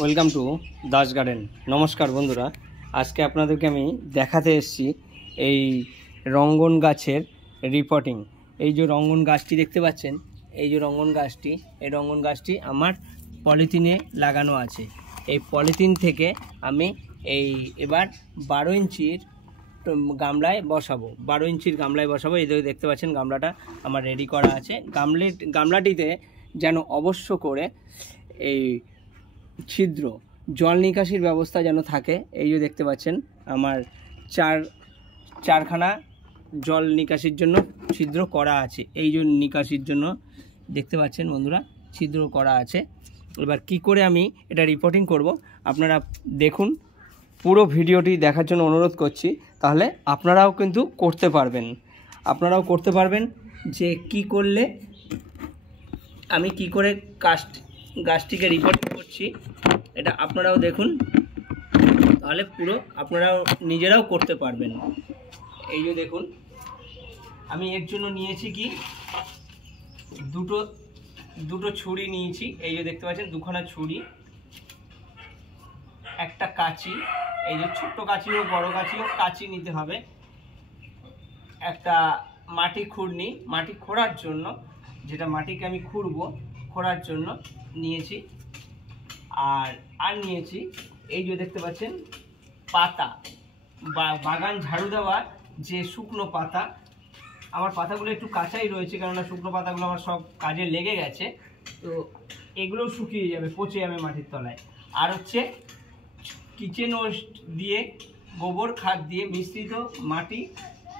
Welcome to Das garden. নমস্কার বন্ধুরা, আজকে আপনাদেরকে আমি দেখাতে এসেছি এই রঙ্গন গাছের রিপোর্টিং। এই যে রঙ্গন গাছটি দেখতে পাচ্ছেন, এই যে রঙ্গন গাছটি, এই রঙ্গন গাছটি আমার পলিথিনে লাগানো আছে। এই পলিথিন থেকে আমি এবার 12 ইঞ্চির গামলায় বসাবো, 12 ইঞ্চির গামলায় বসাবো। এই দেখতে পাচ্ছেন গামলাটা আমার রেডি করা আছে। গামলাটিতে যেন অবশ্য করে এই ছিদ্র জল নিকাশির ব্যবস্থা যেন থাকে। এই যে দেখতে পাচ্ছেন আমার চারখানা জল নিকাশির জন্য ছিদ্র করা আছে। এই যে নিকাশির জন্য দেখতে পাচ্ছেন বন্ধুরা, ছিদ্র করা আছে। এবার কি করে আমি এটা রিপোর্টিং করব আপনারা দেখুন, পুরো ভিডিওটি দেখার জন্য অনুরোধ করছি। তাহলে আপনারাও কিন্তু করতে পারবেন যে কি করলে আমি কি করে গাছটিকে রিপোর্ট করছি, এটা আপনারাও দেখুন, তাহলে পুরো আপনারাও নিজেরাও করতে পারবেন। এই যে দেখুন, আমি এর জন্য নিয়েছি কি দুটো ছুরি নিয়েছি। এই যে দেখতে পাচ্ছেন দুখানা ছুরি, একটা কাঁচি, এই যে ছোট্ট কাঁচি হোক বড় কাঁচি হোক, কাঁচি নিতে হবে। একটা মাটি খুঁড়নি, মাটি খোঁড়ার জন্য, যেটা মাটিকে আমি খোঁড়ার জন্য নিয়েছি। আর নিয়েছি এই যে দেখতে পাচ্ছেন পাতা, বাগান ঝাড়ু দেওয়ার যে শুকনো পাতা। আমার পাতাগুলো একটু কাঁচাই রয়েছে, কেননা শুকনো পাতাগুলো আমার সব কাজে লেগে গেছে, তো এগুলোও শুকিয়ে যাবে, পচে যাবে মাটির তলায়। আর হচ্ছে কিচেন ওয়েস্ট দিয়ে, গোবর খাদ দিয়ে মিশ্রিত মাটি,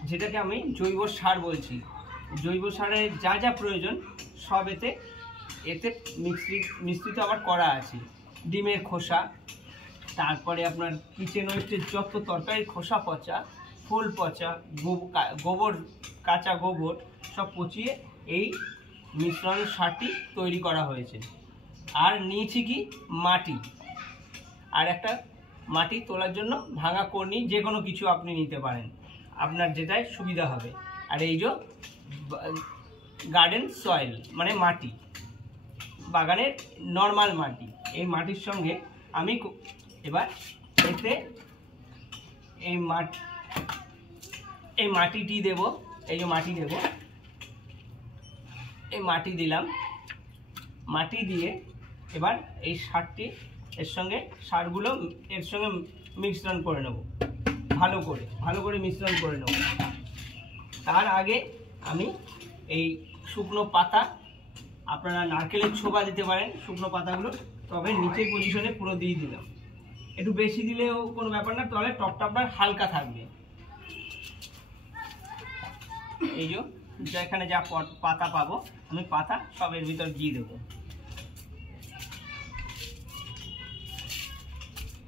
যেটাকে আমি জৈব সার বলছি। জৈব সারের যা যা প্রয়োজন সব এতে মিশ্রিত আবার করা আছে। ডিমের খোসা, তারপরে আপনার কিচেন ওয়েস্টের যত তরকারির খোসা পচা, ফুল পচা, গোবর, কাঁচা গোবর সব পচিয়ে এই মিশ্রণ সারটি তৈরি করা হয়েছে। আর নিয়েছি কি মাটি, আর একটা মাটি তোলার জন্য ভাঙা কর্নি, যে কোনো কিছু আপনি নিতে পারেন, আপনার যেটাই সুবিধা হবে। আর এই যে গার্ডেন সয়েল মানে মাটি, বাগানের নর্মাল মাটি। এই মাটির সঙ্গে আমি এবার এতে এই মাটিটি দেব। এই যে মাটি দেব, এই মাটি দিলাম। মাটি দিয়ে এবার এই সারগুলো এর সঙ্গে মিশ্রণ করে নেব, ভালো করে মিশ্রণ করে নেব। তার আগে আমি এই শুকনো পাতা, আপনারা নারকেলের ছোবা দিতে পারেন শুকনো পাতাগুলো, তবে নিচের পজিশনে পুরো দিয়ে দিলাম। একটু বেশি দিলেও কোনো ব্যাপার না, তাহলে টপটা আপনার হালকা থাকবে। এই যে যেখানে যা পাতা পাবো আমি পাতা সব এর ভিতর দিয়ে দেবো।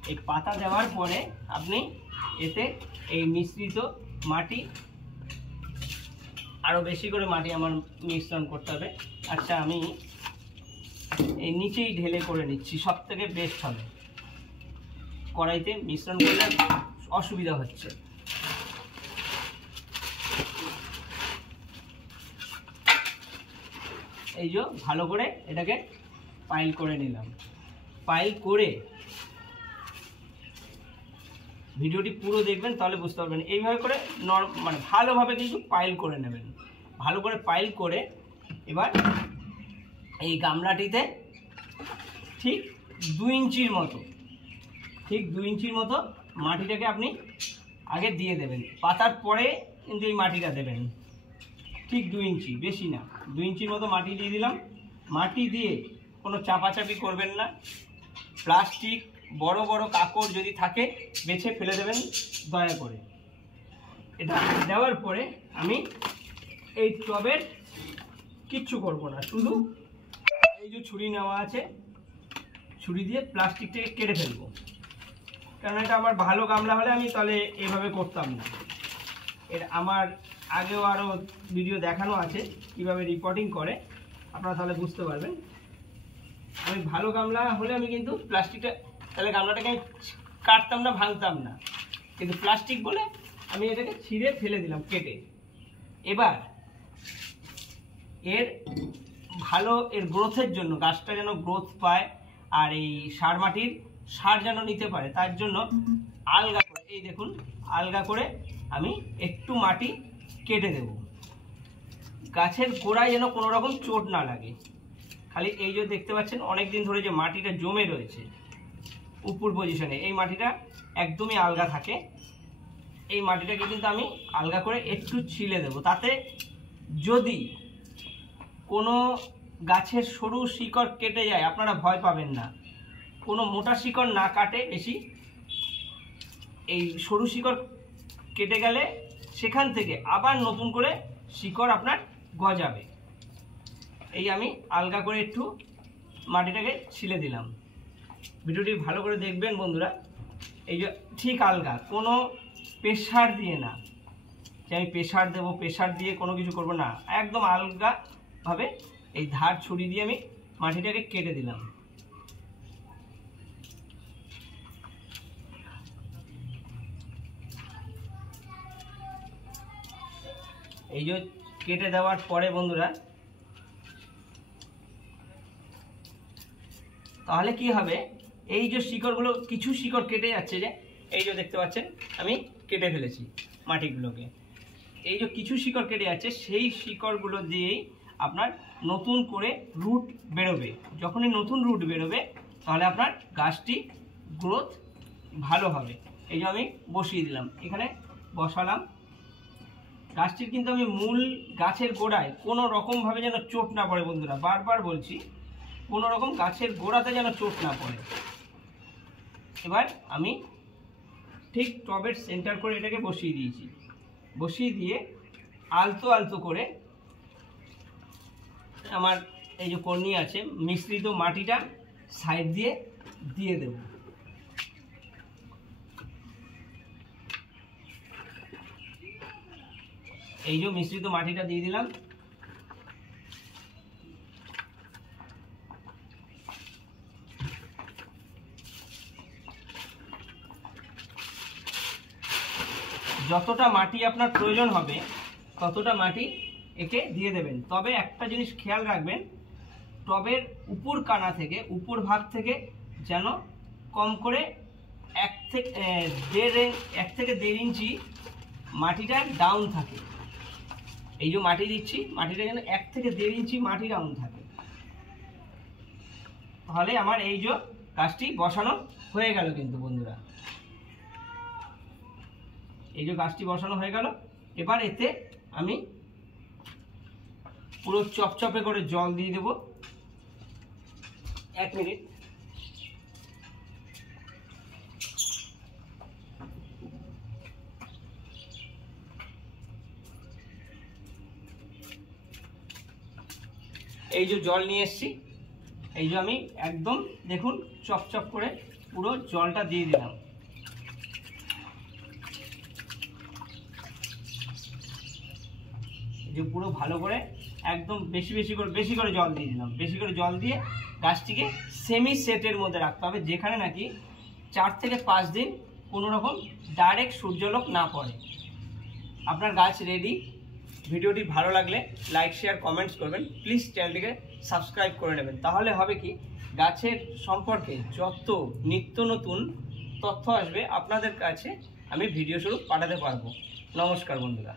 এই পাতা দেওয়ার পরে আপনি এতে এই মিশ্রিত মাটি, আরো বেশি করে মাটি আমার মিশ্রণ করতে হবে। আচ্ছা, আমি এই নিচেই ঢেলে করে নিচ্ছি, সব থেকে বেস্ট হবে। কড়াইতে মিশ্রণ করলে অসুবিধা হচ্ছে। এই যে ভালো করে এটাকে পাইল করে নিলাম। পাইল করে ভিডিওটি পুরো দেখবেন, তাহলে বুঝতে পারবেন। এইভাবে করে মানে ভালোভাবে কিন্তু পাইল করে নেবেন। ভালো করে পাইল করে এবার এই গামলাটিতে ঠিক 2 ইঞ্চির মতো মাটিটাকে আপনি আগে দিয়ে দেবেন। পাতার পরে কিন্তু এই মাটিটা দেবেন। ঠিক 2 ইঞ্চি, বেশি না, 2 ইঞ্চির মতো মাটি দিয়ে দিলাম। মাটি দিয়ে কোনো চাপাচাপি করবেন না। প্লাস্টিক, বড় বড় কাকড় যদি থাকে বেছে ফেলে দেবেন দয়া করে। এটা দেওয়ার পরে আমি এই টবের কিচ্ছু করব না, শুধু এই যে ছুরি নেওয়া আছে, ছুরি দিয়ে প্লাস্টিকটাকে কেটে ফেলবো। কারণ এটা আমার ভালো গামলা হলে আমি তাহলে এইভাবে করতাম না। আমার আগেও আরও ভিডিও দেখানো আছে কিভাবে রিপোর্টিং করে, আপনারা তাহলে বুঝতে পারবেন। আমি ভালো গামলা হলে আমি কিন্তু প্লাস্টিকটা, তাহলে গামলাটাকে আমি কাটতাম না, ভাঙতাম না, কিন্তু প্লাস্টিক বলে আমি এটাকে ছিঁড়ে ফেলে দিলাম কেটে। এবার এর গ্রোথের জন্য, গাছটা যেন গ্রোথ পায়, আর এই সার মাটির সার যেন নিতে পারে তার জন্য আলগা করে, এই দেখুন আলগা করে আমি একটু মাটি কেটে দেব, গাছের গোড়ায় যেন কোনো রকম চোট না লাগে। খালি এই যে দেখতে পাচ্ছেন অনেক দিন ধরে যে মাটিটা জমে রয়েছে উপর পজিশনে, এই মাটিটা একদমই আলগা থাকে। এই মাটিটাকে কিন্তু আমি আলগা করে একটু ছিলে দেব, তাতে যদি কোনো গাছের সরু শিকড় কেটে যায় আপনারা ভয় পাবেন না। কোনো মোটা শিকড় না কাটে বেশি, এই সরু শিকড় কেটে গেলে সেখান থেকে আবার নতুন করে শিকড় আপনার গজাবে। এই আমি আলগা করে একটু মাটিটাকে ছিলে দিলাম। ভিডিওটি ভালো করে দেখবেন বন্ধুরা। এই যে ঠিক আলগা, কোনো প্রেসার দিয়ে না যে আমি প্রেসার দেবো, প্রেসার দিয়ে কোনো কিছু করব না, একদম আলগাভাবে এই ধার ছুরি দিয়ে আমি মাটিটাকে কেটে দিলাম। এই যে কেটে দেওয়ার পরে বন্ধুরা তাহলে কি হবে, এই যে শিকড়গুলো কিছু শিকড় কেটে যাচ্ছে, যে এই যে দেখতে পাচ্ছেন আমি কেটে ফেলেছি মাটিগুলোকে, এই যে কিছু শিকড় কেটে যাচ্ছে সেই শিকড়গুলো দিয়েই আপনার নতুন করে রুট বেরোবে। যখনই নতুন রুট বেরোবে তাহলে আপনার গাছটি গ্রোথ ভালো হবে। এই যে আমি বসিয়ে দিলাম, এখানে বসালাম। গাছটির কিন্তু আমি মূল গাছের গোড়ায় কোনো রকমভাবে যেন চোট না পড়ে বন্ধুরা, বারবার বলছি কোনো রকম গাছের গোড়াতে যেন চোট না পড়ে। এবার আমি ঠিক টবের সেন্টার করে এটাকে বসিয়ে দিয়েছি, বসিয়ে দিয়ে আলতো আলতো করে আমার এই যে কর্নি আছে মিশ্রিত মাটিটা সাইড দিয়ে দিয়ে দেব। এই যে মিশ্রিত মাটিটা দিয়ে দিলাম। যতটা মাটি আপনার প্রয়োজন হবে ততটা মাটি একে দিয়ে দেবেন। তবে একটা জিনিস খেয়াল রাখবেন, টবের উপর কানা থেকে, উপর ভাগ থেকে যেন কম করে 1 থেকে 1.5 ইঞ্চি মাটিটা ডাউন থাকে। এই যে মাটি দিচ্ছি, মাটিটা যেন 1 থেকে 1.5 ইঞ্চি মাটি ডাউন থাকে, তাহলে আমার এই যে গাছটি বসানো হয়ে গেল কিন্তু বন্ধুরা। এই যে গাছটি বসানো হয়ে গেল। এবার এতে আমি পুরো চপচপে করে জল দিয়ে দেব। 1 মিনিট। এই যে জল নিয়ে এসেছি, এই যে আমি একদম দেখুন চপচপ করে পুরো জলটা দিয়ে দিলাম। যে পুরো ভালো করে একদম বেশি করে জল দিয়ে দিলাম। বেশি করে জল দিয়ে গাছটিকে সেমি সেটের মধ্যে রাখতে হবে, যেখানে নাকি 4 থেকে 5 দিন কোনো রকম ডাইরেক্ট সূর্যালোক না পড়ে। আপনার গাছ রেডি। ভিডিওটি ভালো লাগলে লাইক শেয়ার কমেন্টস করবেন, প্লিজ চ্যানেলটিকে সাবস্ক্রাইব করে নেবেন। তাহলে হবে কি, গাছের সম্পর্কে যত নিত্য নতুন তথ্য আসবে আপনাদের কাছে আমি ভিডিও স্বরূপ পাঠাতে পারবো। নমস্কার বন্ধুরা।